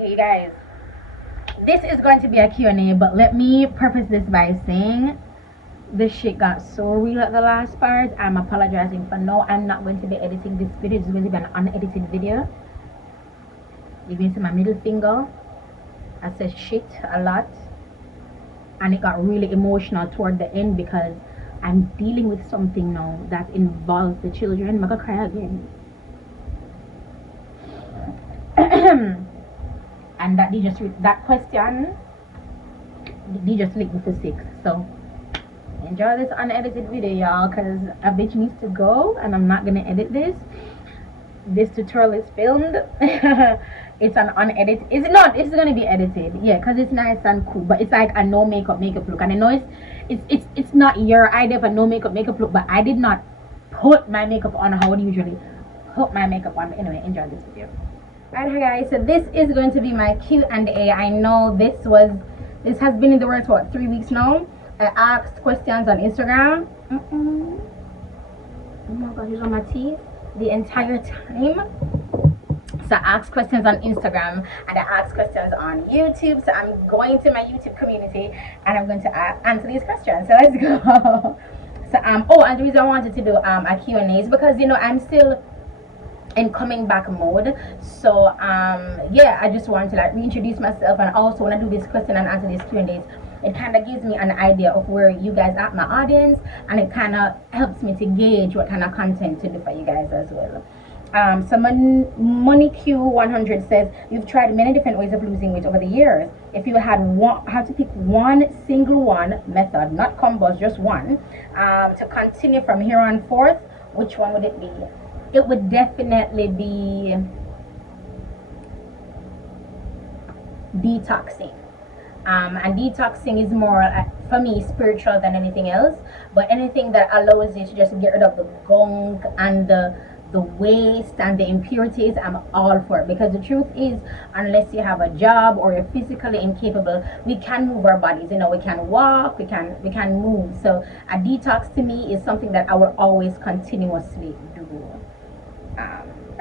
Okay, you guys, this is going to be a Q&A, but let me preface this by saying this shit got so real at the last part. I'm apologizing for now. I'm not going to be editing this video. It's going to be an unedited video. You can see my middle finger. I said shit a lot, and it got really emotional toward the end because I'm dealing with something now that involves the children. I'm gonna cry again. And that they just that question they just licked me for 6. So enjoy this unedited video, y'all, because a bitch needs to go and I'm not gonna edit this tutorial is filmed. It's an unedited, is it not? It's gonna be edited, yeah, because it's nice and cool, but it's like a no makeup look. And I know it's not your idea of a no makeup look, but I did not put my makeup on how I would usually put my makeup on. But anyway, enjoy this video. Alright guys, so this is going to be my Q&A. I know this has been in the works for what, 3 weeks now. I asked questions on Instagram. Oh my god, he's on my teeth the entire time. So I asked questions on Instagram and I asked questions on YouTube. So I'm going to my YouTube community and I'm going to answer these questions. So let's go. So oh, and the reason I wanted to do a Q&A is because, you know, I'm still in coming back mode. So yeah, I just want to like reintroduce myself, and also when I do this question and answer these Q&As, it kind of gives me an idea of where you guys are, my audience, and it kind of helps me to gauge what kind of content to do for you guys as well. So MoneyQ100 says, you've tried many different ways of losing weight over the years. If you had to pick one single method, not combos, just one, to continue from here on forth, which one would it be? It would definitely be detoxing. And detoxing is more for me spiritual than anything else, but anything that allows you to just get rid of the gunk and the waste and the impurities, I'm all for it. Because the truth is, unless you have a job or you're physically incapable, we can move our bodies, you know, we can walk, we can move. So a detox to me is something that I will always continuously do.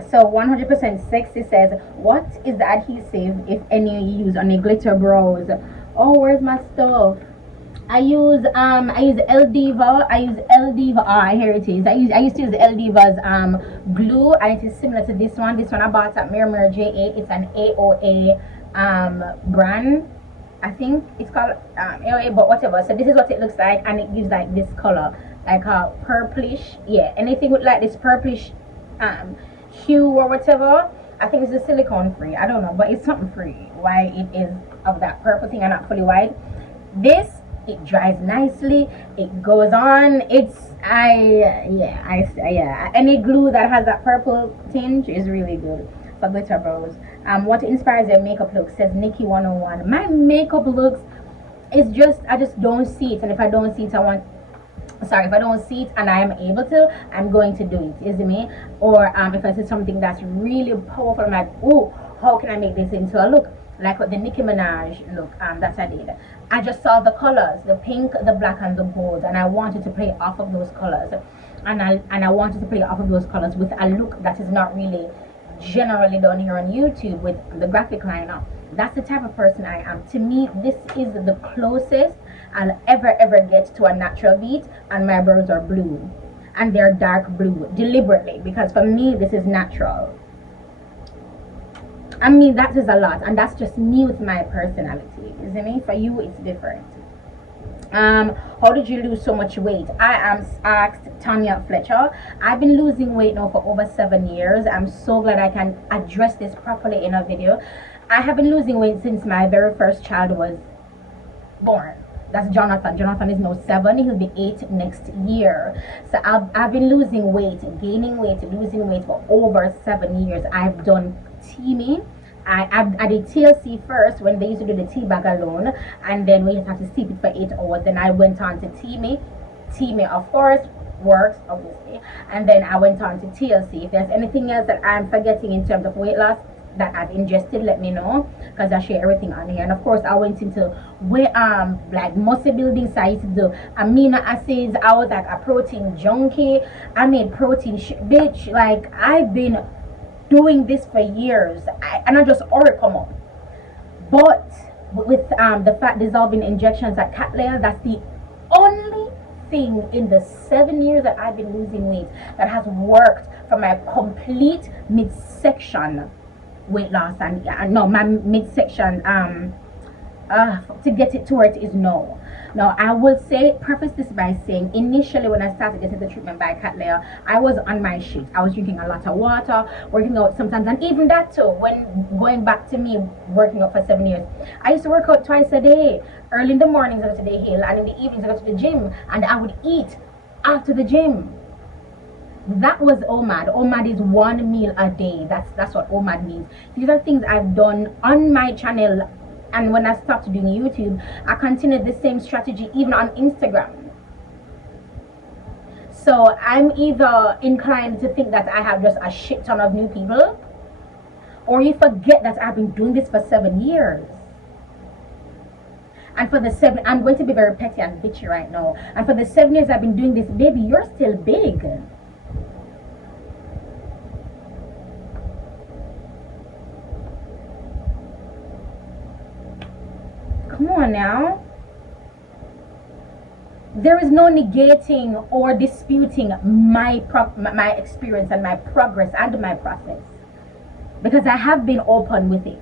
So 100% Sexy says, what is the adhesive, if any, you use on your glitter brows? Oh, where's my stuff? I use L-Diva. Here it is. I used to use L-Diva's glue, and it is similar to this one. This one I bought at Mirror J8. It's an AOA brand. I think it's called AOA, but whatever. So this is what it looks like, and it gives like this color, like a purplish. Yeah, anything with like this purplish hue or whatever. I think it's a silicone free, I don't know, but it's something free. Why it is of that purple thing and not fully white. This, it dries nicely, it goes on. Any glue that has that purple tinge is really good for glitter brows. What inspires your makeup look, says Nikki 101. My makeup looks is just, I just don't see it, and if I don't see it, if I don't see it and I am able to, I'm going to do it, is it me? Or if I see something that's really powerful, I'm like, oh, how can I make this into a look? Like what the Nicki Minaj look that I did. I just saw the colors, the pink, the black, and the gold, and I wanted to play off of those colors. And I wanted to play off of those colors with a look that is not really generally done here on YouTube with the graphic liner. That's the type of person I am. To me, this is the closest I'll ever get to a natural beat, and my brows are blue. And they're dark blue, deliberately, because for me, this is natural. I mean, that is a lot, and that's just me with my personality. Is it me? For you, it's different. How did you lose so much weight? I am asked Tanya Fletcher. I've been losing weight now for over 7 years. I'm so glad I can address this properly in a video. I have been losing weight since my very first child was born. That's Jonathan. Jonathan is now 7. He'll be 8 next year. So I've been losing weight, gaining weight, losing weight for over 7 years. I've done teaming. I did TLC first when they used to do the tea bag alone, and then we used to have to steep it for 8 hours. Then I went on to teaming. Teaming, of course, works obviously, and then I went on to TLC. If there's anything else that I'm forgetting in terms of weight loss that I've ingested, let me know, because I share everything on here. And of course I went into like muscle building, so I used to do amino acids. I was like a protein junkie. I made protein bitch. Like, I've been doing this for years, and I just already come up. But with the fat dissolving injections at Cattleya, that's the only thing in the 7 years that I've been losing weight that has worked for my complete midsection weight loss. And no, my midsection to get it to where it is now. Now, I will say, preface this by saying, initially when I started getting the treatment by Cattleya, I was on my shit. I was drinking a lot of water, working out sometimes, and even that too, when going back to me working out for 7 years, I used to work out twice a day. Early in the mornings I go to the hill, and in the evenings I go to the gym, and I would eat after the gym. That was OMAD. OMAD is 1 meal a day. That's what OMAD means. These are things I've done on my channel. And when I stopped doing YouTube, I continued the same strategy even on Instagram. So I'm either inclined to think that I have just a shit ton of new people, or you forget that I've been doing this for 7 years. And for the 7, I'm going to be very petty and bitchy right now. And for the 7 years I've been doing this, baby, you're still big. Come on now. There is no negating or disputing my experience and my progress and my process, because I have been open with it.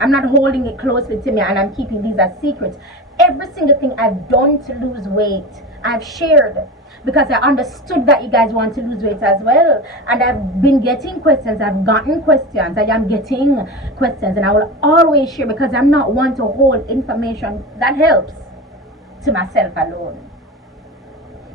I'm not holding it closely to me and I'm keeping these as secrets. Every single thing I've done to lose weight, I've shared, because I understood that you guys want to lose weight as well. And I've been getting questions, I've gotten questions, I am getting questions, and I will always share, because I'm not one to hold information that helps to myself alone.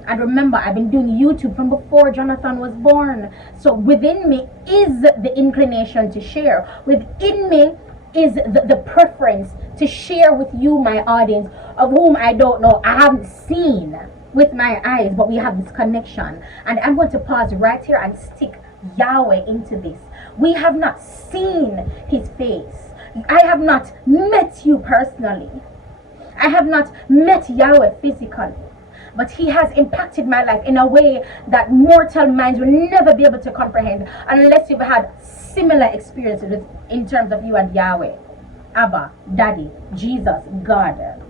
And remember, I've been doing YouTube from before Jonathan was born. So within me is the inclination to share. Within me is the preference to share with you, my audience, of whom I don't know, I haven't seen with my eyes, but we have this connection. And I'm going to pause right here and stick Yahweh into this. We have not seen his face. I have not met you personally. I have not met Yahweh physically, but he has impacted my life in a way that mortal minds will never be able to comprehend unless you've had similar experiences in terms of you and Yahweh, Abba, Daddy, Jesus, God.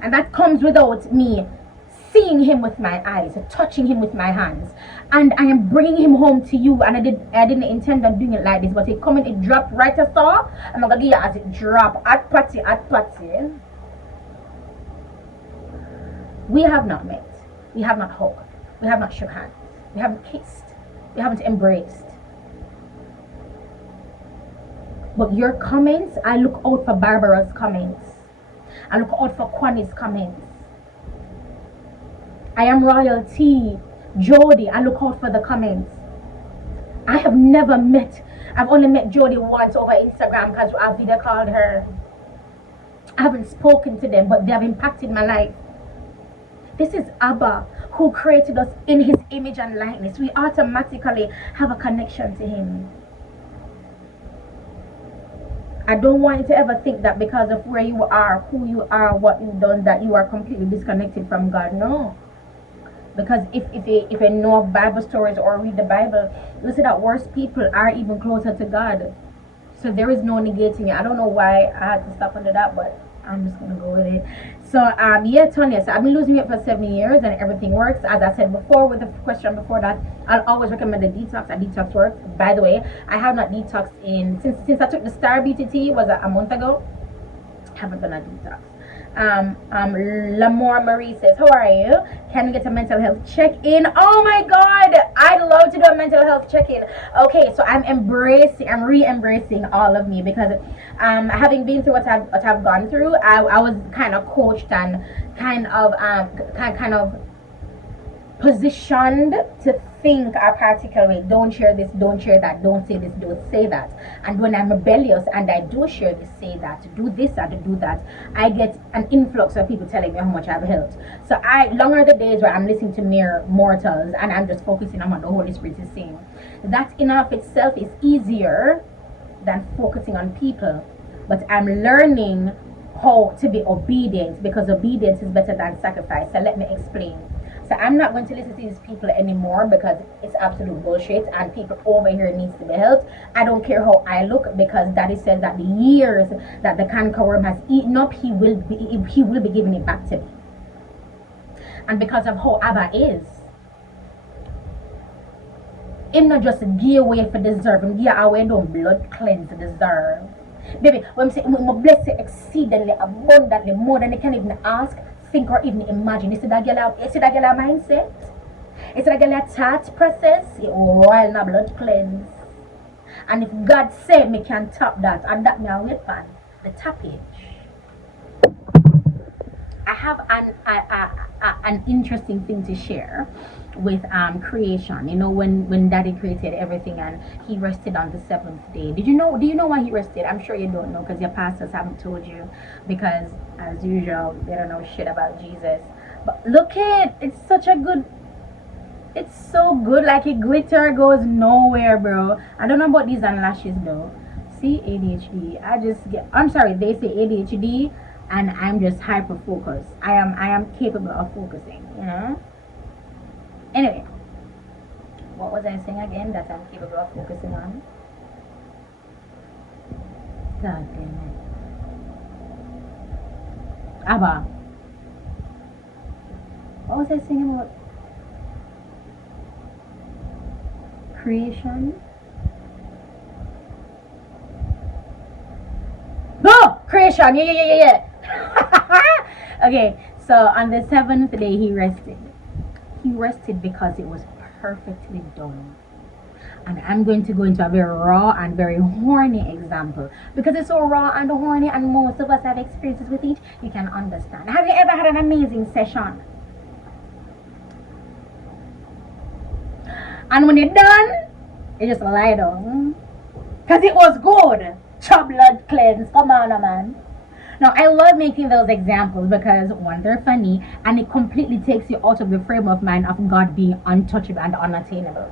And that comes without me seeing him with my eyes, touching him with my hands. And I am bringing him home to you. And I didn't intend on doing it like this, but it come in, it dropped right as saw. I'm gonna give you as it drop at party. We have not met. We have not hugged. We have not shook hands. We haven't kissed. We haven't embraced. But your comments, I look out for Barbara's comments. I look out for Kwani's comments. I am royalty. Jody, I look out for the comments. I have never met, I've only met Jody once over Instagram because I video called her. I haven't spoken to them, but they have impacted my life. This is Abba, who created us in his image and likeness. We automatically have a connection to him. I don't want you to ever think that because of where you are, who you are, what you've done, that you are completely disconnected from God. No. Because if you know of Bible stories or read the Bible, you see that worse people are even closer to God. So there is no negating it. I don't know why I had to stop under that, but I'm just gonna go with it. So yeah, Tonya, so I've been losing weight for 7 years and everything works. As I said before with the question before that, I'll always recommend the detox. A detox works. By the way, I have not detoxed since I took the Star Beauty tea, was a month ago. I haven't done a detox. Lamore Marie says, how are you? Can you get a mental health check-in? Oh my God, I'd love to do a mental health check-in. Okay, so I'm re-embracing all of me, because having been through what I've gone through, I was kind of coached and kind of positioned to think a particular way. Don't share this, don't share that, don't say this, don't say that. And when I'm rebellious and I do share this, say that, do this and do that, I get an influx of people telling me how much I've helped. So long are the days where I'm listening to mere mortals and I'm just focusing on what the Holy Spirit is saying. That in and of itself is easier than focusing on people. But I'm learning how to be obedient, because obedience is better than sacrifice. So let me explain. So I'm not going to listen to these people anymore because it's absolute bullshit and people over here needs to be helped. I don't care how I look because Daddy says that the years that the cankerworm has eaten up, he will be giving it back to me. And because of how Abba is, him not just give away for deserve, him give away don't blood cleanse deserve. Baby, when I'm saying I'm blessed exceedingly abundantly more than they can even ask, think or even imagine. You see that girl mindset? You see that girl thought process? Oil na blood cleanse. And if God said me can top that, and that me a wait for the toppage. I have an interesting thing to share with creation. You know, when Daddy created everything and he rested on the seventh day. Do you know why he rested? I'm sure you don't know because your pastors haven't told you, because as usual they don't know shit about Jesus. But look at it's so good, like it glitter goes nowhere, bro. I don't know about these eyelashes though. See, ADHD. I'm sorry, they say ADHD and I'm just hyper focused. I am capable of focusing, you know. Anyway, what was I saying again that I'm capable of focusing on? God damn it. Abba. What was I saying about creation? No! Creation! Yeah. Okay, so on the seventh day he rested. He rested because it was perfectly done. And I'm going to go into a very raw and very horny example because it's so raw and horny and most of us have experiences with it. You can understand. Have you ever had an amazing session? And when you're done, you just lie down because it was good. Chop blood cleanse. Come on, man. Now, I love making those examples because, one, they're funny and it completely takes you out of the frame of mind of God being untouchable and unattainable.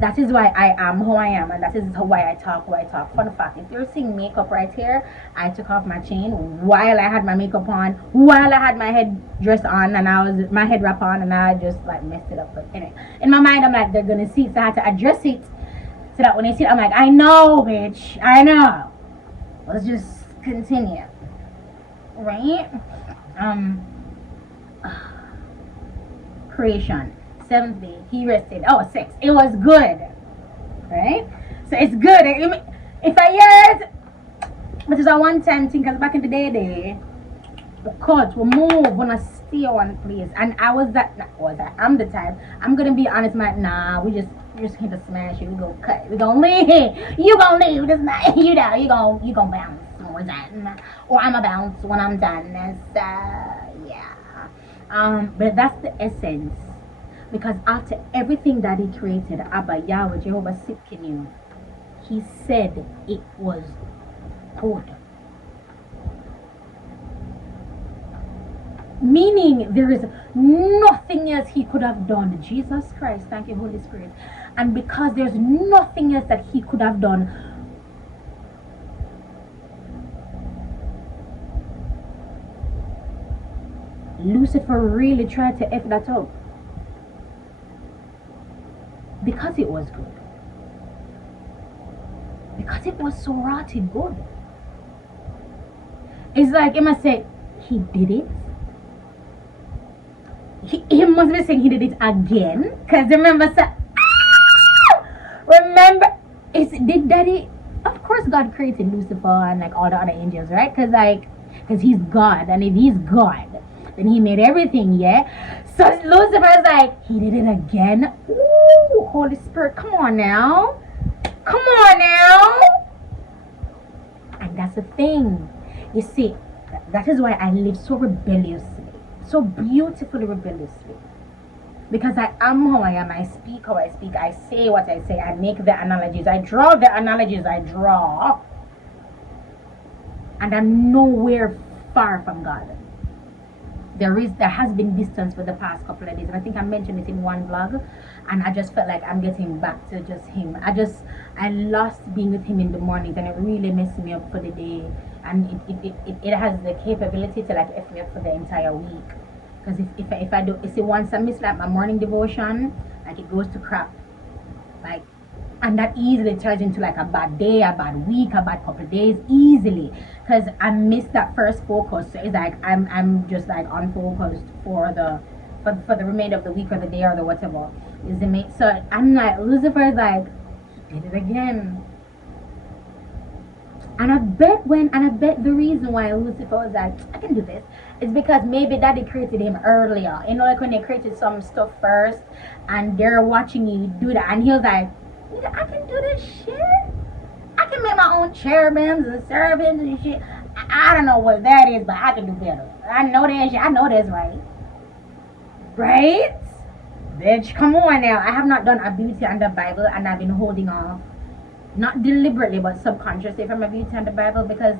That is why I am who I am, and that is why I talk who I talk. Fun fact, if you're seeing makeup right here, I took off my chain while I had my makeup on, while I had my head dress on, and my head wrap on, and I just like messed it up. But anyway, in my mind, I'm like, they're gonna see, so I had to address it so that when they see it, I'm like, I know, bitch, I know. Let's just continue, right? Creation, seventh day he rested. Oh, six, it was good, right? So it's good. If I heard, which is a one-time thing, because back in the day the cut will move when I stay one place, and I'm the type, I'm gonna be honest, we just hit a smash it, we go cut, we gonna leave, you gonna leave this night, you know, you gonna bounce when we're done, or I'ma bounce when I'm done. But that's the essence, because after everything that he created, Abba Yahweh Jehovah Sitkinu, he said it was good. Meaning there is nothing else he could have done. Jesus Christ, thank you, Holy Spirit. And because there's nothing else that he could have done, Lucifer really tried to F that up. Because it was good. Because it was so rotted good. It's like, he must say, he did it. He must be saying he did it again. Because remember, did Daddy, of course God created Lucifer and like all the other angels, right? Because he's God. And if he's God, then he made everything, yeah? So Lucifer's like, he did it again? Ooh, Holy Spirit, come on now. Come on now. And that's the thing. You see, that is why I live so rebelliously. So beautifully rebelliously. Because I am how I am. I speak how I speak. I say what I say. I make the analogies. I draw the analogies I draw. And I'm nowhere far from God. There has been distance for the past couple of days, and I think I mentioned it in one vlog, and I just felt like I'm getting back to just him. I lost being with him in the mornings, and it really messed me up for the day, and it has the capability to like F me up for the entire week, Because if I do, you see, once I miss like my morning devotion, like it goes to crap. Like, and that easily turns into like a bad day, a bad week, a bad couple of days, easily. Because I missed that first focus. So it's like I'm just like unfocused for the remainder of the week or the day or the whatever. Is it me? So I'm like, Lucifer's like, did it again. And I bet the reason why Lucifer was like, I can do this, is because maybe daddy created him earlier. You know, like when they created some stuff first and they're watching you do that, and he was like, I can do this shit. I can make my own cherubims and servants and shit. I don't know what that is, but I can do better. I know that shit. I know that's right. Right? Bitch, come on now. I have not done a beauty and the Bible, and I've been holding off. Not deliberately, but subconsciously from a beauty and the Bible, because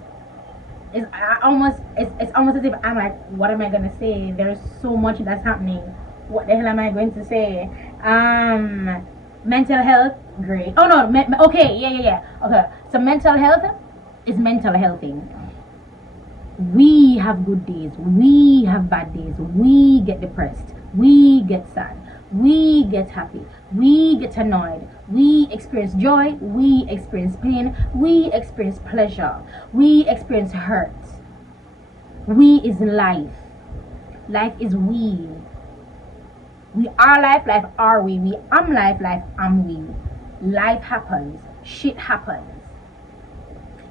it's almost as if I'm like, what am I gonna say? There's so much that's happening. What the hell am I going to say? Mental health, great. Oh no, okay, yeah. Okay, so mental health is mental healthing. We have good days, we have bad days, we get depressed, we get sad, we get happy, we get annoyed, we experience joy, we experience pain, we experience pleasure, we experience hurt. We is life. Life is we. We are life, life are we. We am life, life am we. Life happens, shit happens.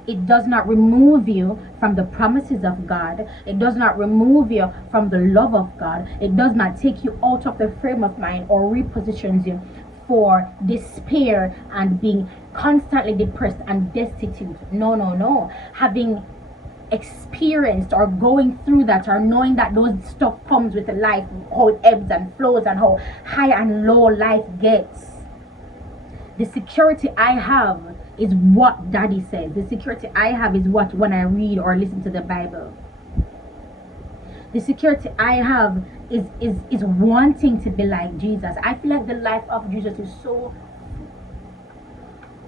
It does not remove you from the promises of God. It does not remove you from the love of God. It does not take you out of the frame of mind or repositions you for despair and being constantly depressed and destitute. No. Having experienced or going through that, or knowing that those stuff comes with life, how it ebbs and flows and how high and low life gets. The security I have is what daddy says. The security I have is what, when I read or listen to the Bible. The security I have is wanting to be like Jesus. I feel like the life of Jesus is so,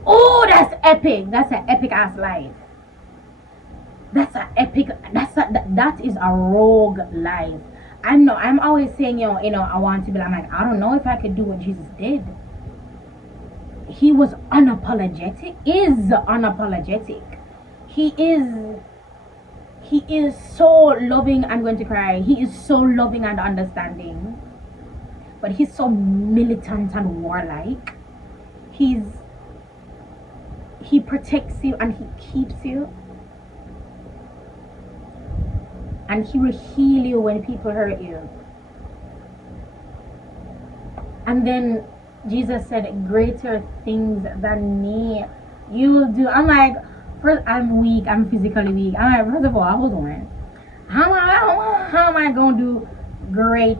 oh, that's epic. That's an epic ass life. That is a rogue life. I know, I'm always saying, you know, I want to be like, I don't know if I could do what Jesus did. He was unapologetic, is unapologetic. He is so loving and going to cry. He is so loving and understanding. But he's so militant and warlike. He protects you and he keeps you. And he will heal you when people hurt you. And then Jesus said, greater things than me you will do. I'm like, first, I'm weak. I'm physically weak. I'm like, first of all, hold on. How am I going to do greater?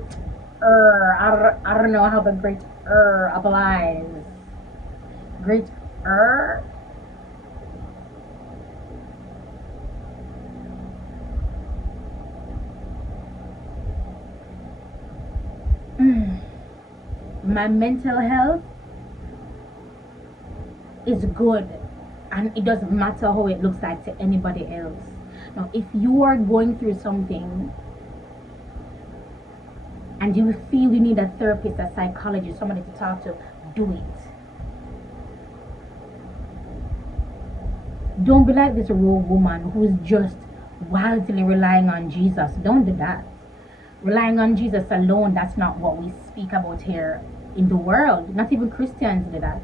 I don't know how the greater applies. Greater? My mental health is good, and it doesn't matter how it looks like to anybody else. Now, if you are going through something and you feel you need a therapist, a psychologist, somebody to talk to, do it. Don't be like this rogue woman who's just wildly relying on Jesus. Don't do that. Relying on Jesus alone, that's not what we speak about here in the world. Not even Christians do that.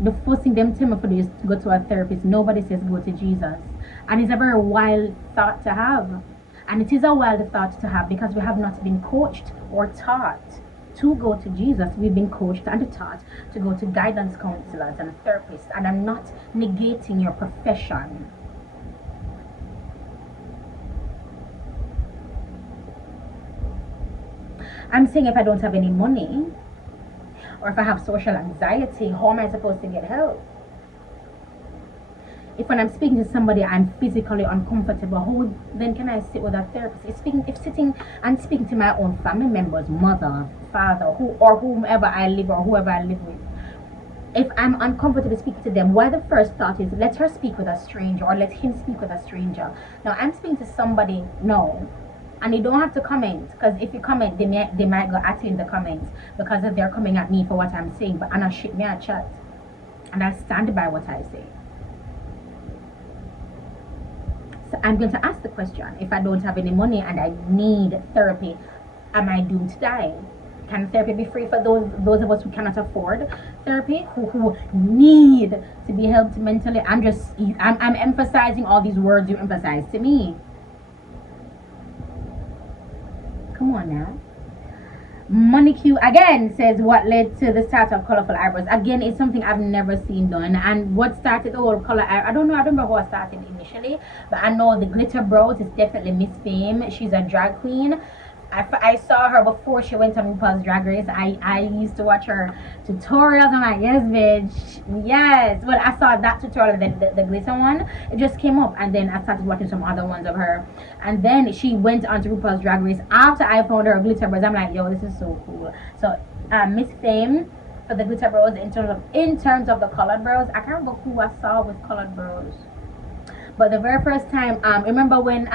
The first thing them tell me for is to go to a therapist. Nobody says go to Jesus. And it's a very wild thought to have. And it is a wild thought to have because we have not been coached or taught to go to Jesus. We've been coached and taught to go to guidance counselors and therapists. And I'm not negating your profession. I'm saying if I don't have any money, or if I have social anxiety, how am I supposed to get help? If when I'm speaking to somebody I'm physically uncomfortable, how then can I sit with a therapist? If sitting and speaking to my own family members, mother, father, or whomever I live or whoever I live with, if I'm uncomfortable speaking to them, why the first thought is let her speak with a stranger or let him speak with a stranger. Now I'm speaking to somebody, no, and you don't have to comment, because if you comment, they might go at you in the comments because they're coming at me for what I'm saying. But I'm not shit me a chat, and I stand by what I say. So I'm going to ask the question: if I don't have any money and I need therapy, am I doomed to die? Can therapy be free for those of us who cannot afford therapy, who need to be helped mentally? I'm emphasizing all these words you emphasize to me. Come on now. Money Q again says, what led to the start of colorful eyebrows? Again, it's something I've never seen done. And what started the whole color, I don't know, I don't remember what started initially, but I know the glitter brows is definitely Miss Fame. She's a drag queen. I saw her before she went on RuPaul's Drag Race. I used to watch her tutorials. I'm like, yes, bitch, yes. Well, I saw that tutorial, the glitter one. It just came up, and then I started watching some other ones of her. And then she went on to RuPaul's Drag Race after I found her glitter brows. I'm like, yo, this is so cool. So, Miss Fame for the glitter brows. In terms of the colored brows, I can't remember who I saw with colored brows. But the very first time, remember when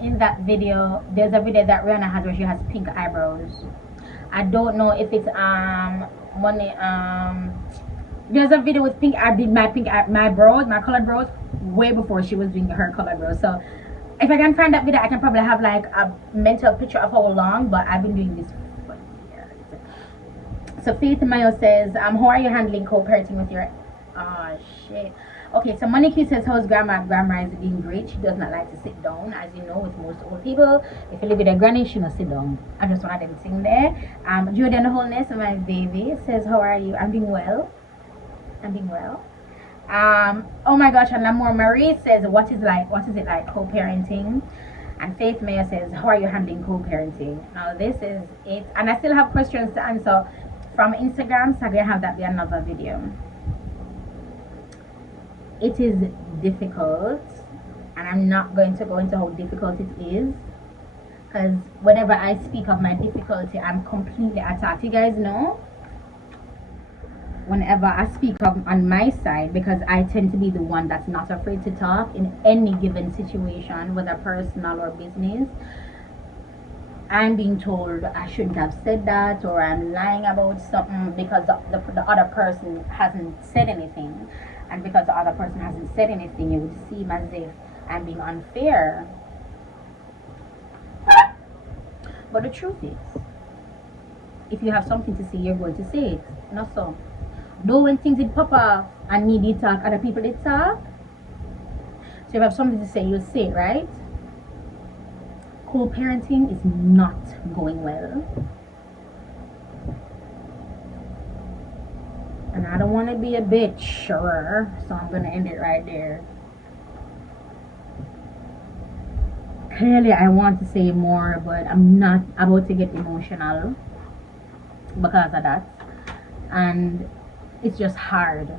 in that video, there's a video that Rihanna has where she has pink eyebrows. I don't know if it's there's a video with pink. I did my brows, my colored brows, way before she was doing her colored brows. So if I can find that video, I can probably have like a mental picture of how long. But I've been doing this for years. So Faith Mayo says, how are you handling co-parenting with your shit? Okay, so Monique says, how's grandma? Grandma is doing great. She does not like to sit down. As you know, with most old people, if you live with a granny, she must sit down. I just wanted them sitting there. Jordan Wholeness, my baby, says, how are you? I'm doing well. I'm doing well. Oh my gosh, and Lamour Marie says, what is it like co-parenting? And Faith Mayer says, how are you handling co-parenting? Now this is it. And I still have questions to answer from Instagram, so I'm going to have that be another video. It is difficult, and I'm not going to go into how difficult it is, because whenever I speak of my difficulty, I'm completely attacked. You guys know, whenever I speak of on my side, because I tend to be the one that's not afraid to talk in any given situation, whether personal or business, I'm being told I shouldn't have said that, or I'm lying about something because the other person hasn't said anything. And because the other person hasn't said anything, it would seem as if I'm being unfair. But the truth is, if you have something to say, you're going to say it. Not so. Though when things did pop off and me did talk, other people did talk. So if you have something to say, you'll say it, right? Co-parenting is not going well. And I don't want to be a bitch, sure, so I'm going to end it right there. Clearly, I want to say more, but I'm not about to get emotional because of that. And it's just hard.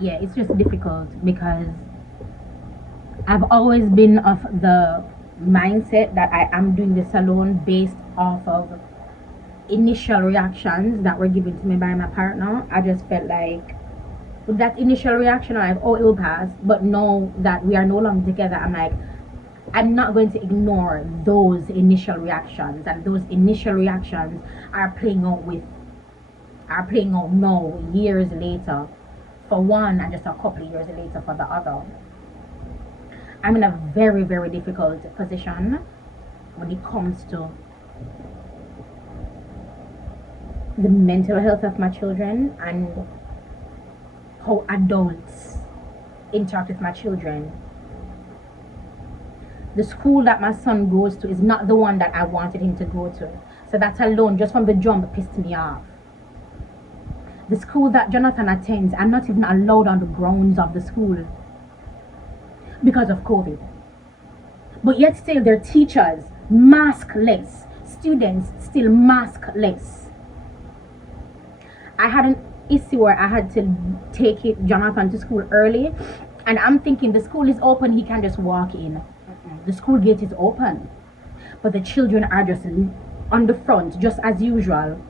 Yeah, it's just difficult because I've always been of the mindset that I am doing this alone based off of initial reactions that were given to me by my partner. I just felt like with that initial reaction, like, oh, it will pass. But know that we are no longer together, I'm like, I'm not going to ignore those initial reactions, and those initial reactions are playing out now years later for one, and just a couple of years later for the other. I'm in a very, very difficult position when it comes to the mental health of my children and how adults interact with my children. The school that my son goes to is not the one that I wanted him to go to. So that alone, just from the jump, pissed me off. The school that Jonathan attends, I'm not even allowed on the grounds of the school because of COVID. But yet still, their teachers maskless, students still maskless. I had an issue where I had to take Jonathan to school early, and I'm thinking the school is open, he can just walk in. the school gate is open, but the children are just on the front, just as usual,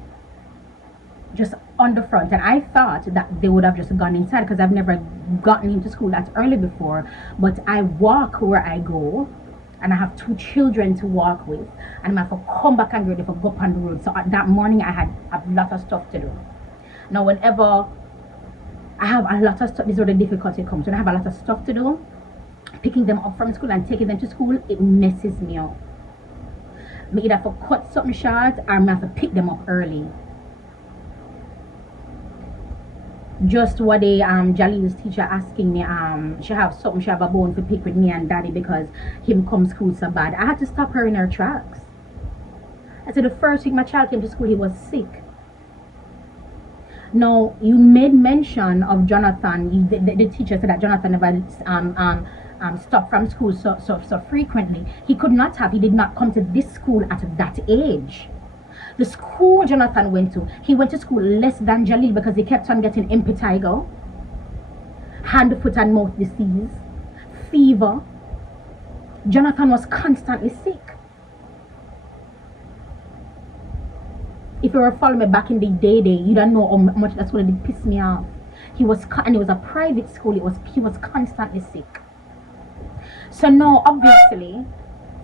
just on the front. And I thought that they would have just gone inside, because I've never gotten into school that early before. But I walk where I go, and I have 2 children to walk with, and I have to come back and get ready for go up on the road. So that morning I had a lot of stuff to do. Now whenever I have a lot of stuff, this is where the difficulty comes. When I have a lot of stuff to do, picking them up from school and taking them to school, it messes me up. Me either have to cut something short, or I have to pick them up early. Just what the Jalil's teacher asking me, she have a bone to pick with me and daddy because him come school so bad. I had to stop her in her tracks. I said the first week my child came to school, he was sick. Now you made mention of Jonathan. The teacher said that Jonathan never stopped from school so frequently. He could not have. He did not come to this school at that age. The school Jonathan went to, he went to school less than Jalil because he kept on getting impetigo, hand, foot and mouth disease, fever. Jonathan was constantly sick. If you were following me back in the day, you don't know how much that's going to piss me off. And it was a private school. He was constantly sick. So now, obviously,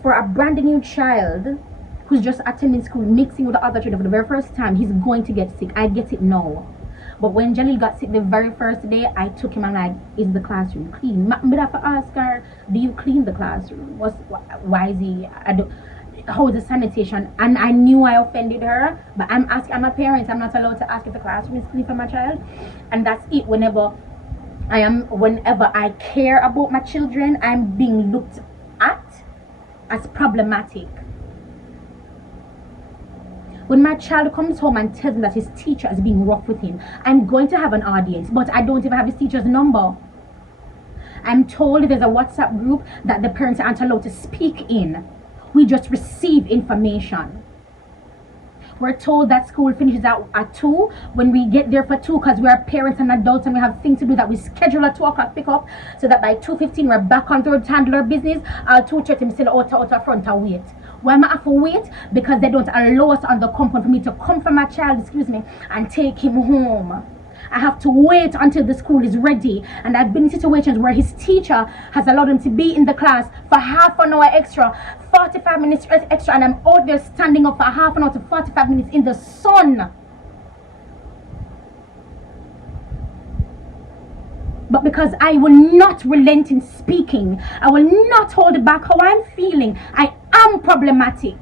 for a brand new child who's just attending school, mixing with the other children for the very first time, he's going to get sick. I get it now. But when Jalil got sick the very first day, I took him and like, is the classroom clean? I have to ask her, do you clean the classroom? Why is he? How is the sanitation? And I knew I offended her, but I'm a parent. I'm not allowed to ask if the classroom is clean for my child. And that's it. Whenever I care about my children, I'm being looked at as problematic. When my child comes home and tells me that his teacher is being rough with him, I'm going to have an audience, but I don't even have his teacher's number. I'm told there's a WhatsApp group that the parents aren't allowed to speak in. We just receive information. We're told that school finishes at 2. When we get there for 2, because we are parents and adults and we have things to do, that we schedule a 2 o'clock pickup, so that by 2:15 we're back on the road to handle our business. 2:30 I'm still out front and wait. Why am I have to wait? Because they don't allow us on the compound for me to come for my child, and take him home. I have to wait until the school is ready. And I've been in situations where his teacher has allowed him to be in the class for half an hour extra, 45 minutes extra, and I'm out there standing up for half an hour to 45 minutes in the sun. But because I will not relent in speaking, I will not hold back how I'm feeling, I am problematic.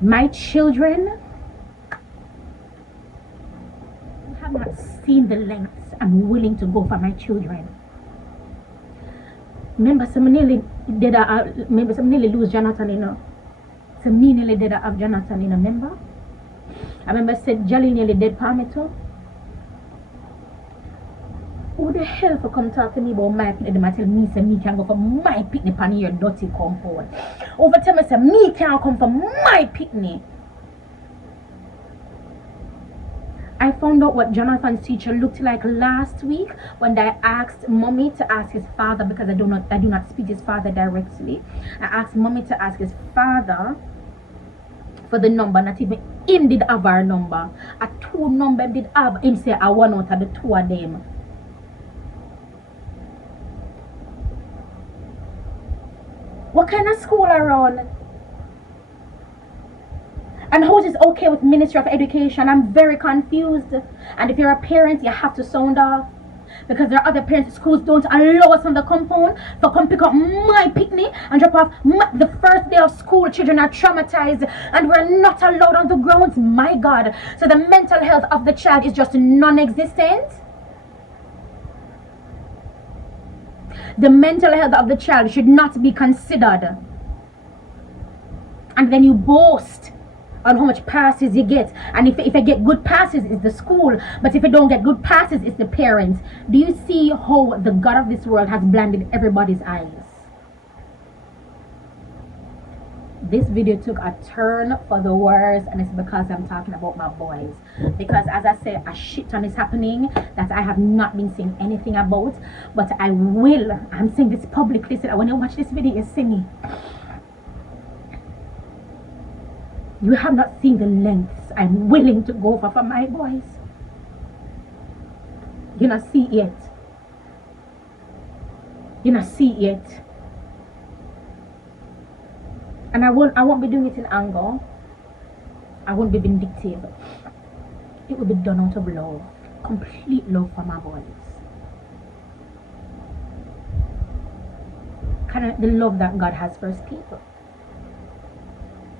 My children have not seen the lengths I'm willing to go for my children. Remember, some nearly lose Jonathan, you know. Some nearly did have Jonathan, you know, remember? I remember said Jolly nearly dead for me too. Who the hell for come talk to me about my picnic? Them tell me say me can go for my picnic on your dirty compound. Over tell me say me can't come for my picnic. I found out what Jonathan's teacher looked like last week when I asked mommy to ask his father, because I do not speak his father directly. I asked mommy to ask his father for the number. Not even him did have our number. A 2 number did have him say I one out of the 2 of them. What kind of school around? And how is it okay with Ministry of Education? I'm very confused. And if you're a parent, you have to sound off. Because there are other parents, schools don't allow us on the compound to come pick up my picnic and drop off the first day of school. Children are traumatized and we're not allowed on the grounds. My God. So the mental health of the child is just non-existent. The mental health of the child should not be considered. And then you boast on how much passes you get. And if I get good passes, it's the school. But if I don't get good passes, it's the parents. Do you see how the God of this world has blinded everybody's eyes? this video took a turn for the worse, and it's because I'm talking about my boys. Because as I said, a shit ton is happening that I have not been saying anything about, but I will. I'm saying this publicly, so that when you watch this video, you see me. You have not seen the lengths I'm willing to go for my boys. You not see it. You not see it. And I won't be doing it in anger. I won't be vindictive. It will be done out of love. Complete love for my boys. Kind of the love that God has for his people.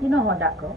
You know how that goes.